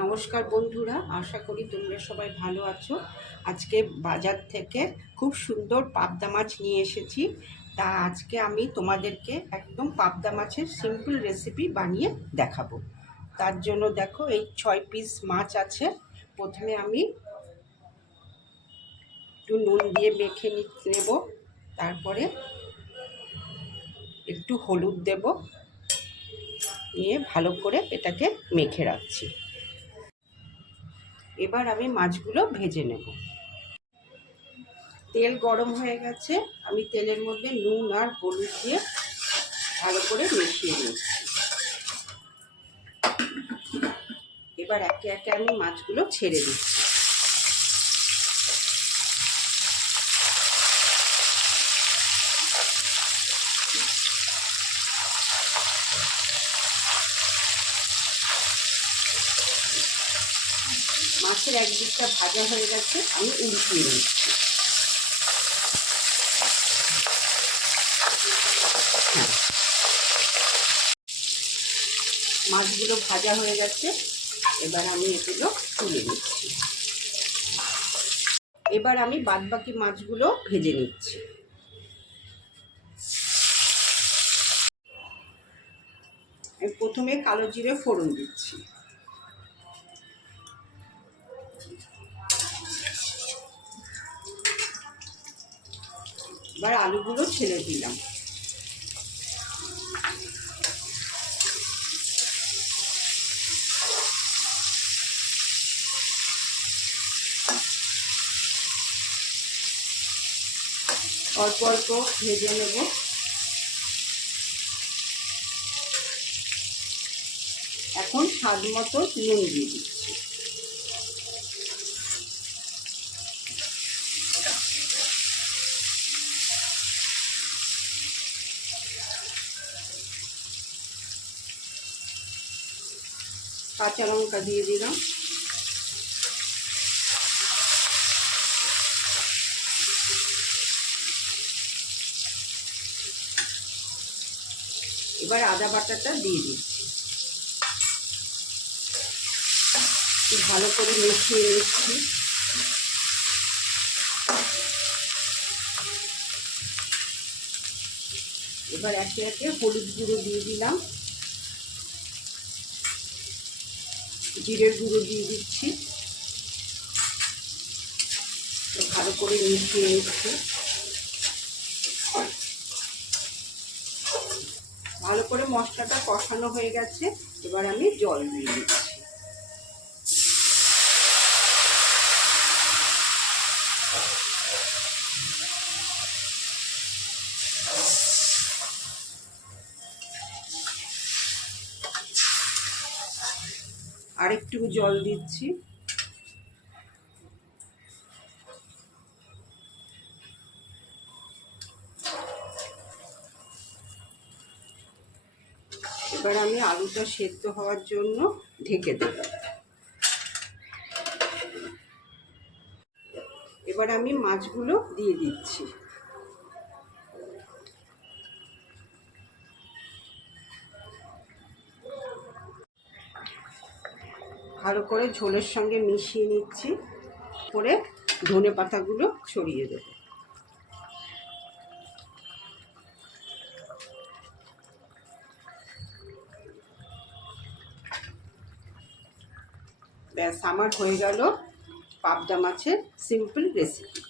নমস্কার বন্ধুরা, আশা করি তোমরা সবাই ভালো আছো। আজকে বাজার থেকে খুব সুন্দর পাবদা মাছ নিয়ে এসেছি। তা আজকে আমি তোমাদেরকে একদম পাবদা মাছের সিম্পল রেসিপি বানিয়ে দেখাবো। তার জন্য দেখো, এই 6 পিস মাছ আছে। প্রথমে আমি একটু নুন দিয়ে মেখে নেব, তারপরে একটু হলুদ দেব, নিয়ে ভালো করে এটাকে মেখে রাখছি। এবার আমি মাছগুলো ভেজে নেব। তেল গরম হয়ে গেছে, আমি তেলের মধ্যে নুন আর হলুদ দিয়ে ভালো করে মিশিয়ে নিচ্ছি। এবার একে একে আমি মাছগুলো ছেড়ে দিচ্ছি। মাছের একদিকটা ভাজা হয়ে গেছে, আমি উল্টিয়ে নিচ্ছি। মাছগুলো ভাজা হয়ে গেছে, এবার আমি এগুলো তুলে নিচ্ছি। এবার আমি বাদবাকি মাছগুলো ভেজে নিচ্ছি। আমি প্রথমে কালো জিরে ফোড়ন দিচ্ছি। এবার আলুগুলো ছেড়ে দিলাম। অল্প অল্প ভেজে নেব। এখন স্বাদ মতো নুন দিয়ে দিচ্ছি। কাঁচা লঙ্কা দিয়ে দিলাম। এবার আদা বাটাটা দিয়ে দিচ্ছি। ভালো করে মিশিয়ে নিচ্ছি। এবার একে একে হলুদ গুঁড়ো দিয়ে দিলাম, জিরের গুঁড়ো দিয়ে দিচ্ছি। ভালো করে মিশিয়ে নিচ্ছি। ভালো করে মশলাটা কষানো হয়ে গেছে, এবার আমি জল দিয়ে দিচ্ছি। আরেকটু জল দিচ্ছি। এবার আমি আলুটা সেদ্ধ হওয়ার জন্য ঢেকে দেব। এবার আমি মাছগুলো দিয়ে দিচ্ছি। ভালো করে ঝোলের সঙ্গে মিশিয়ে নিচ্ছি। করে ধনে পাতাগুলো ছড়িয়ে দেব। ব্যাস, আমার হয়ে গেল পাবদা মাছের সিম্পল রেসিপি।